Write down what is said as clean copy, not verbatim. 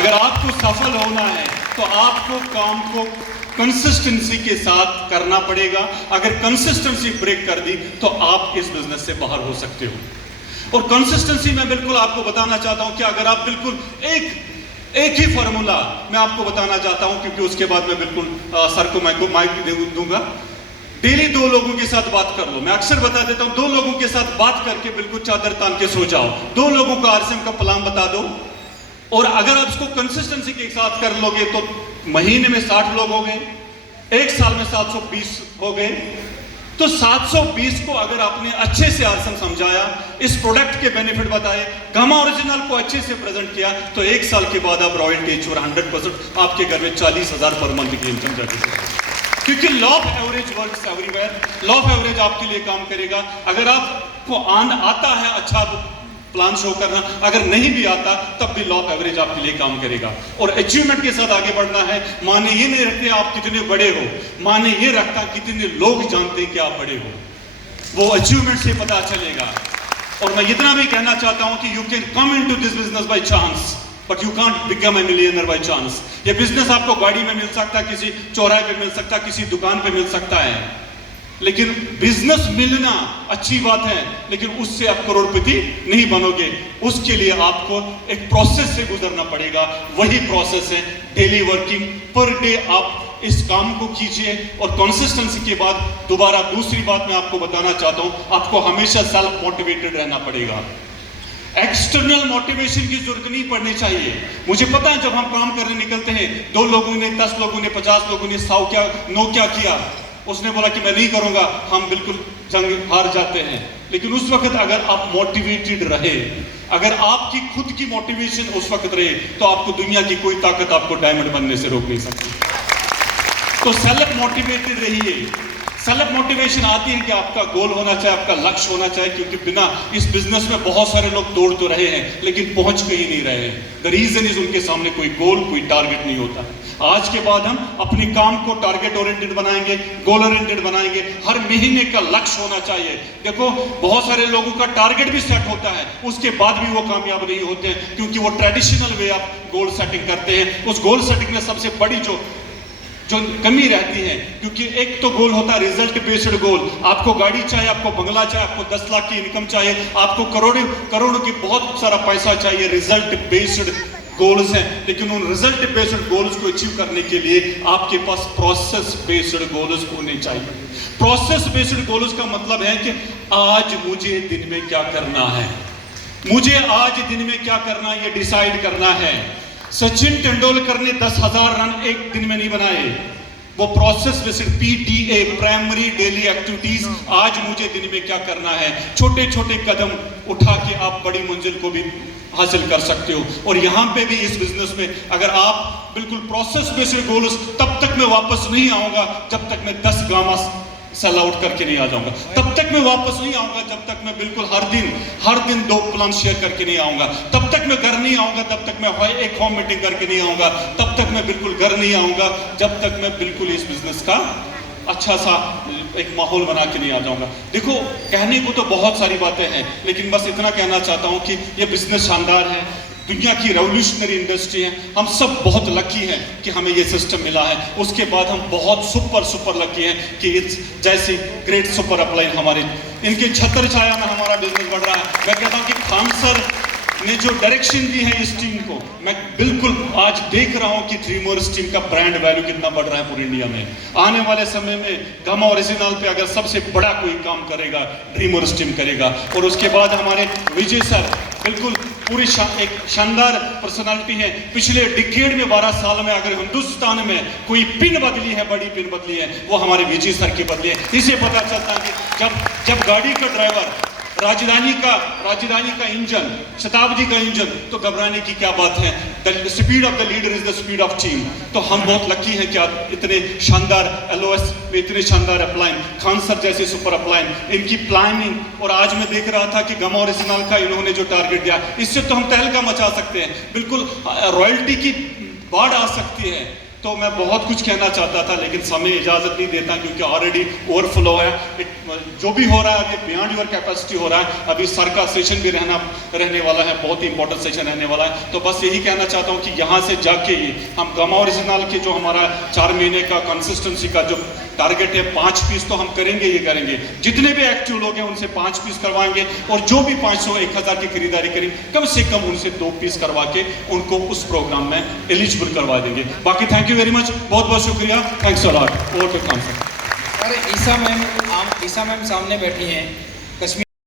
अगर आपको सफल होना है तो आपको काम को कंसिस्टेंसी के साथ करना पड़ेगा। अगर कंसिस्टेंसी ब्रेक कर दी तो आप इस बिजनेस से बाहर हो सकते हो। और कंसिस्टेंसी में बिल्कुल आपको बताना चाहता हूं कि अगर आप बिल्कुल एक ही फॉर्मूला मैं आपको बताना चाहता हूं, क्योंकि उसके बाद मैं बिल्कुल सर को माइक दूंगा। डेली 2 लोगों के साथ बात कर लो। मैं अक्सर बता देता हूं 2 लोगों के साथ बात करके बिल्कुल चादर तान के सो जाओ। 2 लोगों को आरसीएम का प्लान बता दो, और अगर आप इसको कंसिस्टेंसी के साथ कर लोगे तो महीने में 60 लोग हो गए, 1 साल में 720 हो गए। तो 720 को अगर आपने अच्छे से आरसीएम समझाया, इस प्रोडक्ट के बेनिफिट बताए, गामा ओरिजिनल को अच्छे से प्रेजेंट किया, तो 1 साल के बाद आप रॉयल्टी और 100% आपके घर में 40,000 पर मंथ की इनकम जाती है। क्योंकि law of average works everywhere. Law of average आपके लिए काम करेगा। अगर आपको आता है अच्छा प्लान शो करना, अगर नहीं भी आता तब भी लॉ ऑफ एवरेज आपके लिए काम करेगा। और अचीवमेंट के साथ आगे बढ़ना है। माने ये नहीं रखते आप कितने बड़े हो, माने ये रखता कितने लोग जानते हैं कि आप बड़े हो, वो अचीवमेंट से पता चलेगा। और मैं इतना भी कहना चाहता हूं कि you can come into this business by chance, but you can't become a millionaire by chance. ये बिजनेस आपको गाड़ी में मिल सकता है, किसी चौराहे पे मिल सकता है, किसी दुकान पे मिल सकता है, लेकिन बिजनेस मिलना अच्छी बात है, लेकिन उससे आप करोड़पति नहीं बनोगे। उसके लिए आपको एक प्रोसेस से गुजरना पड़ेगा। वही प्रोसेस है डेली वर्किंग। पर डे आप इस काम को कीजिए, और कंसिस्टेंसी के बाद दोबारा दूसरी बात मैं आपको बताना चाहता हूं, आपको हमेशा सेल्फ मोटिवेटेड रहना पड़ेगा। एक्सटर्नल मोटिवेशन की जरूरत नहीं पड़नी चाहिए। मुझे पता है जब हम काम करने निकलते हैं, 2 लोगों ने, 10 लोगों ने, 50 लोगों ने 100 क्या किया, उसने बोला कि मैं नहीं करूंगा, हम बिल्कुल जंग हार जाते हैं। लेकिन उस वक्त अगर आप मोटिवेटेड रहे, अगर आपकी खुद की मोटिवेशन उस वक्त रहे, तो आपको दुनिया की कोई ताकत आपको डायमंड बनने से रोक नहीं सकती। तो सेल्फ मोटिवेटेड रहिए। सेल्फ मोटिवेशन आती है कि आपका गोल होना चाहिए, आपका लक्ष्य होना चाहिए, क्योंकि बिना इस बिजनेस में बहुत सारे लोग दौड़ तो रहे हैं लेकिन पहुंच कहीं नहीं रहे हैं। द रीजन इज उनके सामने कोई गोल, कोई टारगेट नहीं होता। आज के बाद हम अपने काम को टारगेट ओरिएंटेड बनाएंगे, गोल ओरिएंटेड बनाएंगे। हर महीने का लक्ष्य होना चाहिए। देखो, बहुत सारे लोगों का टारगेट भी सेट होता है, उसके बाद भी वो कामयाब नहीं होते हैं, क्योंकि वो traditional way of goal setting करते हैं। उस गोल सेटिंग में सबसे बड़ी जो कमी रहती है, क्योंकि एक तो गोल होता है रिजल्ट बेस्ड गोल। आपको गाड़ी चाहिए, आपको बंगला चाहिए, आपको 10 लाख की इनकम चाहिए, आपको करोड़ों की बहुत सारा पैसा चाहिए, रिजल्ट बेस्ड गोल्स हैं। लेकिन उन रिजल्ट बेस्ड गोल्स को अचीव करने के लिए आपके पास प्रोसेस बेस्ड गोल्स होने चाहिए। प्रोसेस बेस्ड गोल्स का मतलब है कि आज मुझे दिन में क्या करना है, मुझे आज दिन में क्या करना है, ये डिसाइड करना है। सचिन तेंदुलकर ने 10,000 रन एक दिन में नहीं बनाए, वो process based PDA, primary daily activities. आज मुझे दिन में क्या करना है, छोटे छोटे कदम उठा के आप बड़ी मंजिल को भी हासिल कर सकते हो। और यहां पे भी इस बिजनेस में अगर आप बिल्कुल प्रोसेस बेस्ड गोल्स, तब तक मैं वापस नहीं आऊंगा जब तक मैं 10 गामा सेल आउट करके नहीं आ जाऊंगा, तब तक मैं वापस नहीं आऊंगा जब तक मैं बिल्कुल हर दिन 2 प्लान शेयर करके नहीं आऊंगा, तब तक मैं घर नहीं आऊंगा, तब तक मैं एक होम मीटिंग करके नहीं आऊंगा, तब तक मैं बिल्कुल घर नहीं आऊंगा जब तक मैं बिल्कुल इस बिजनेस का अच्छा सा एक माहौल बना के नहीं आ जाऊंगा। देखो, कहने को तो बहुत सारी बातें हैं, लेकिन बस इतना कहना चाहता हूं कि ये बिजनेस शानदार है, दुनिया की रेवोल्यूशनरी इंडस्ट्री है। हम सब बहुत लकी हैं कि हमें ये सिस्टम मिला है। उसके बाद हम बहुत सुपर लकी हैं कि इट्स जैसी ग्रेट सुपर अपलाइन हमारे इनके छत्र छाया में हमारा बिजनेस बढ़ रहा है। मैं कहता हूं कि खान सर ने जो डायरेक्शन दी है इस टीम को, मैं बिल्कुल आज देख रहा हूं कि ड्रीमर्स टीम का ब्रांड वैल्यू कितना बढ़ रहा है पूरे इंडिया में। आने वाले समय में गामा ओरिजिनल पे अगर सबसे बड़ा कोई काम करेगा, ड्रीमर्स टीम करेगा। और उसके बाद हमारे विजय सर बिल्कुल पूरी एक शानदार पर्सनालिटी है। पिछले डिकेड में 12 साल में अगर हिंदुस्तान में कोई पिन बदली है, बड़ी पिन बदली है, वो हमारे विजय सर की बदली है। इसे पता चलता है कि जब गाड़ी का ड्राइवर, राजधानी का इंजन, शताब्दी का इंजन, तो घबराने की क्या बात है। The speed of the leader is the speed of team. तो हम बहुत लकी हैं कि आप इतने शानदार LOS में इतने शानदार अपलाइन, खान सर जैसे सुपर अपलाइन, इनकी प्लानिंग। और आज मैं देख रहा था कि गामा ओरिजिनल का इन्होंने जो टारगेट दिया, इससे तो हम तहलका मचा सकते हैं। बिल्कुल रॉयल्टी की बाढ़ आ सकती है। तो मैं बहुत कुछ कहना चाहता था लेकिन समय इजाज़त नहीं देता क्योंकि ऑलरेडी ओवरफ्लो है। जो भी हो रहा है अभी बियॉन्ड योर कैपेसिटी हो रहा है। अभी सर का सेशन भी रहने वाला है, बहुत ही इंपॉर्टेंट सेशन रहने वाला है। तो बस यही कहना चाहता हूँ कि यहाँ से जाके ही हम गामा ओरिजिनल के जो हमारा 4 महीने का कंसिस्टेंसी का जो टारगेट है 5 पीस तो हम करेंगे ही करेंगे। जितने भी एक्टिव लोग हैं उनसे 5 पीस करवाएंगे और जो भी 500-1000 की खरीदारी करेंगे कम से कम उनसे 2 पीस करवा के उनको उस प्रोग्राम में एलिजिबल करवा देंगे। बाकी थैंक यू वेरी मच, बहुत बहुत शुक्रिया, thanks a lot. Over to conference. Sir Isa ma'am सामने बैठी हैं।